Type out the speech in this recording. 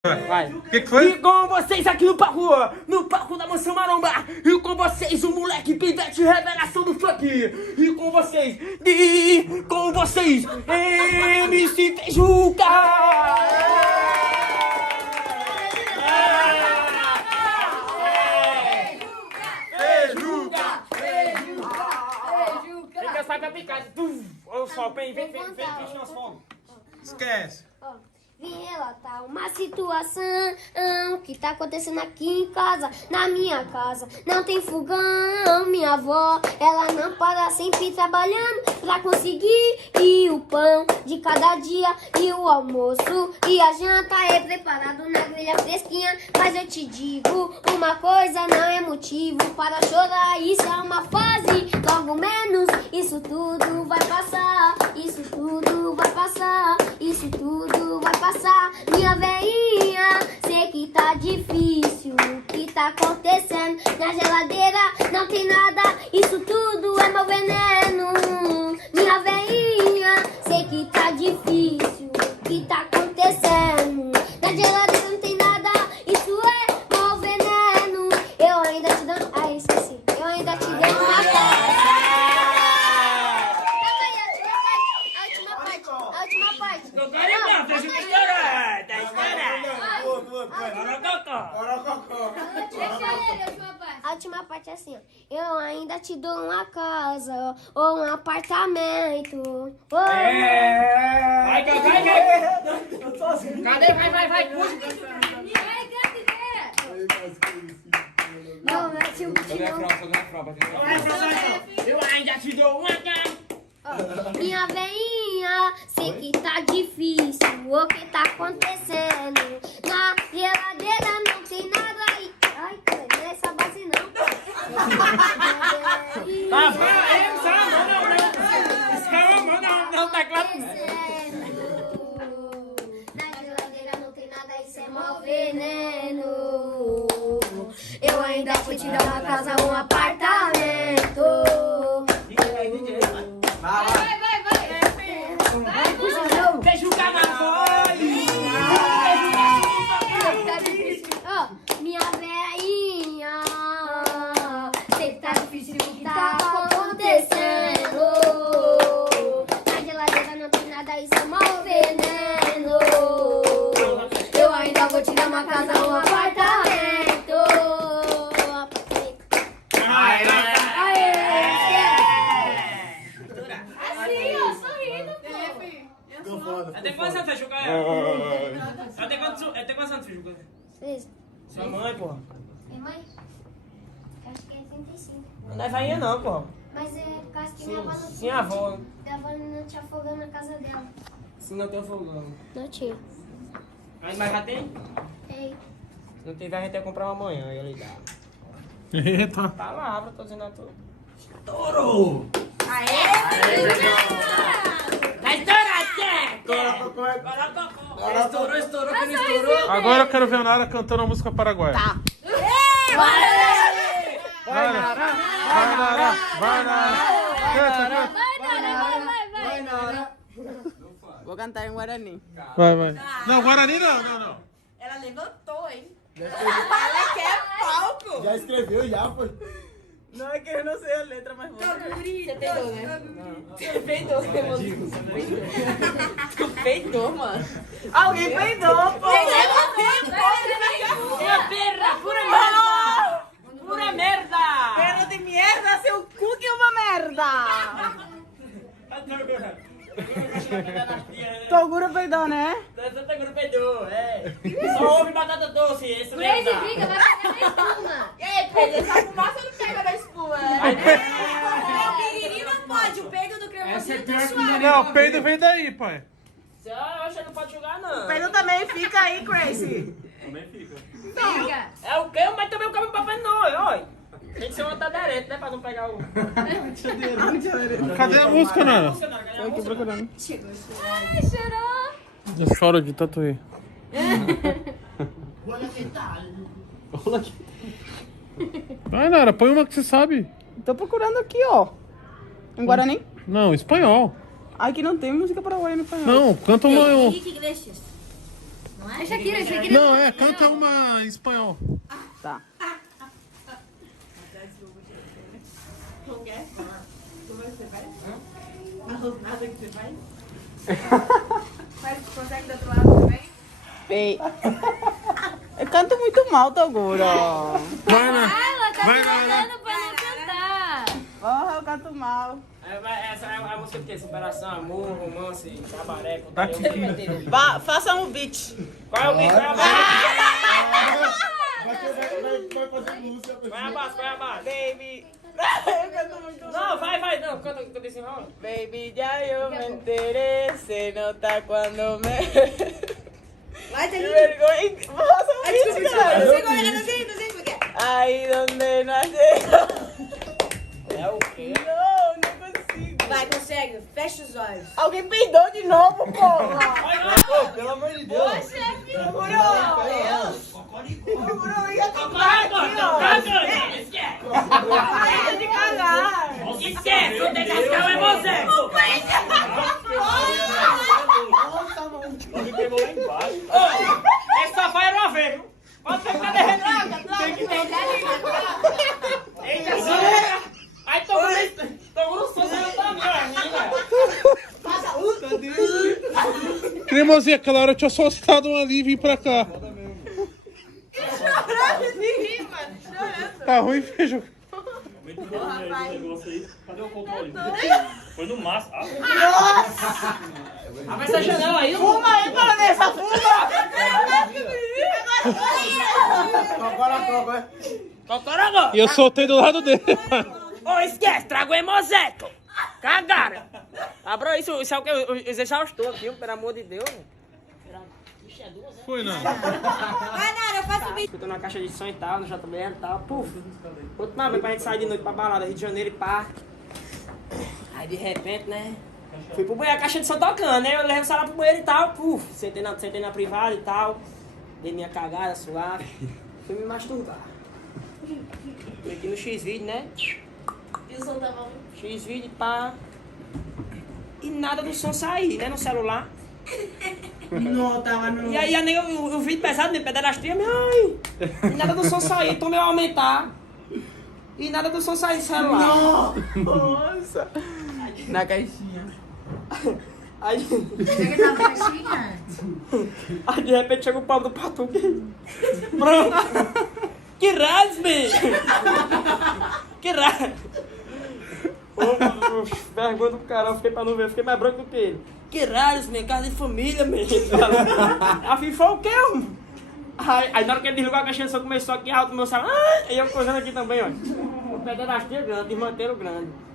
Vai. O que foi? E com vocês aqui no palco da Mansão Maromba. E com vocês o moleque pivete revelação do funk. E com vocês, MC Feijuca. Tem que essa pra picar. Olha o sol, vem nas fotos. Esquece. Vim relatar uma situação que tá acontecendo aqui em casa, na minha casa. Não tem fogão, minha avó, ela não para sempre trabalhando pra conseguir o pão de cada dia e o almoço e a janta é preparado na grelha fresquinha. Mas eu te digo uma coisa, não é motivo para chorar, isso é uma fase, logo menos isso tudo vai passar, isso tudo vai passar, isso tudo vai passar. Minha veinha, sei que tá difícil, o que tá acontecendo na geladeira não tem nada, isso tudo é meu veneno. Minha veinha, sei que tá difícil, o que tá acontecendo na geladeira não tem nada, isso é meu veneno. Eu ainda te dou, esqueci, eu ainda te dou uma a última parte. A última parte é assim, ó. Eu ainda te dou uma casa ou um apartamento. Vai. Cadê? Vai. Não, meu tio Eu ainda te dou uma casa. Minha veinha, sei que tá difícil, o que tá acontecendo na geladeira não tem nada aí. Ai, cara, não é essa base não. Não, tá claro. Na geladeira não tem nada, isso é mau veneno. Eu ainda vou te dar uma casa, um apartamento. Vai. Feijuca na voz. Minha veinha, sei que tá difícil o que tá acontecendo. Na geladeira não tem nada, isso é mau veneno. Eu ainda vou te dar uma casa, um apartamento. Assim, ó, sorrindo, pô. Até quantos anos, Feijuca? Até quantos anos, Feijuca? 6. Sua mãe, porra. Minha mãe? Acho que é 35. Não é vainha não, porra. Mas é por causa que minha avó não Sim, tinha. avó. Minha avó não tinha fogão na casa dela. Sim, não tem fogão. Não tinha. Mas já tem? Tem. Não tem, a gente ia comprar uma amanhã, ia ligar. Eita. Palavra, tô dizendo a tu. Estourou! Vai estourar, Tcheco! Estourou, que não estourou. Agora eu quero ver a Nara cantando a música paraguaia. Tá. Vai, Nara! Canta. Vou cantar em Guarani. Vai. Não, Guarani não. Ela levantou, hein? Ela quer palco. Já escreveu, já foi. Não é que eu não sei a letra, mas vou. Você peidou, né? Você peidou, Tu peidou, mano. Alguém peidou, pô. Minha perra, pura merda! Pura merda! Perna de merda, seu cu que é uma merda. Toguro peidou, né? Santa Cruz peidou, é. Só houve batata doce, esse Crazy mesmo. briga, vai pegar na espuma. Ei, Pedro, essa fumaça não pega da espuma, né? O piriri não pode, o peido do cremosinho tá suave. Não, o peido vem daí, pai. Eu acho que não pode jogar, não. O Pedro também fica aí, Crazy. Fica. É o quê? Mas também o cabelo papai não, olha. Tem que ser uma tadereta, né? Pra não pegar o... Cadê a música, Nara? Tô aqui procurando. Ai, chorou. Eu choro de tatuí. Vai, Nara, põe uma que você sabe. Tô procurando aqui, ó. Em Guarani? Não, espanhol. Aqui não tem música paraguaia no espanhol. Não, canta uma. Henrique Iglesias. É Shakira, Shakira. Não, canta uma em espanhol. Tá. Mas consegue do outro lado também? Ei. Eu canto muito mal, Toguro. Vai, né? Ela tá Vai, falando pra não cantar. Porra, eu canto mal. Essa é a música de quê? Superação, amor, romance, cabaré, Tá putaria, aqui. o quê? Faça um beat. Qual é o beat? Qual é a base? Qual é a base? Qual é a base? Baby. Eu canto muito mal. Não, vai, não, canta esse enrola. Baby, ya yo me enteré, se nota cuando me... Vai, Que Thalita. vergonha. Faça um beat, cara. Não sei porque. Aí donde nasceu. É o quê? Não, não consigo. Vai, consegue. Fecha os olhos. Alguém peidou de novo, porra. Pelo amor de Deus. Deixa de cagar. Esquece, não tem que ficar em você. Ele pegou lá embaixo. Esse sofá era uma vez, viu? Pode ser que tá derretendo. Tem que Eita, Zé! Aí tô no som, você não tá vendo, Cremosinha, aquela hora eu tinha soltado um ali e vim pra cá. Tá ruim, feijão. Cadê o controle? Foi no máximo. Abre essa janela aí, Fuma aí, Vanessa, fuma. E eu soltei do lado dele. Ô, esquece, trago o hemoseto. Cagaram. Abra isso é o que? Os exaustou aqui, pelo amor de Deus. Foi, não. Vai, Nara, eu faço o vídeo. Eu tô na caixa de som e tal, no JBL e tal, puf. Última vez pra gente sair de noite pra balada, Rio de Janeiro e pá. Aí de repente, né? Fui pro banheiro, a caixa de som tocando, né? Eu levei o celular pro banheiro e tal, puf. Sentei na privada e tal. Dei minha cagada suave. Fui me masturbar. Fui aqui no X-Video, né? E o som tá bom? X-Video, pá. E nada do som sair, né? No celular. Não, tava no... E aí, o vídeo pesado, né? Pederastria, ai. E nada do som sair, tomei eu aumentar. E nada do som sair no celular. Nossa. Na caixinha. Aí, Chega na caixinha. aí de repente chega o pau do Patuque. Pronto. Que raios, bicho! Que raios! Vergonha do caralho, fiquei pra não ver, fiquei mais branco do que ele. Que raios, minha casa de família, mesmo. A FIFA o quê, mano? Aí na hora que ele desligou a caixinha, só começou aqui alto no meu celular. Aí eu coisando aqui também, ó. O pé da grande, desmanteiro grande.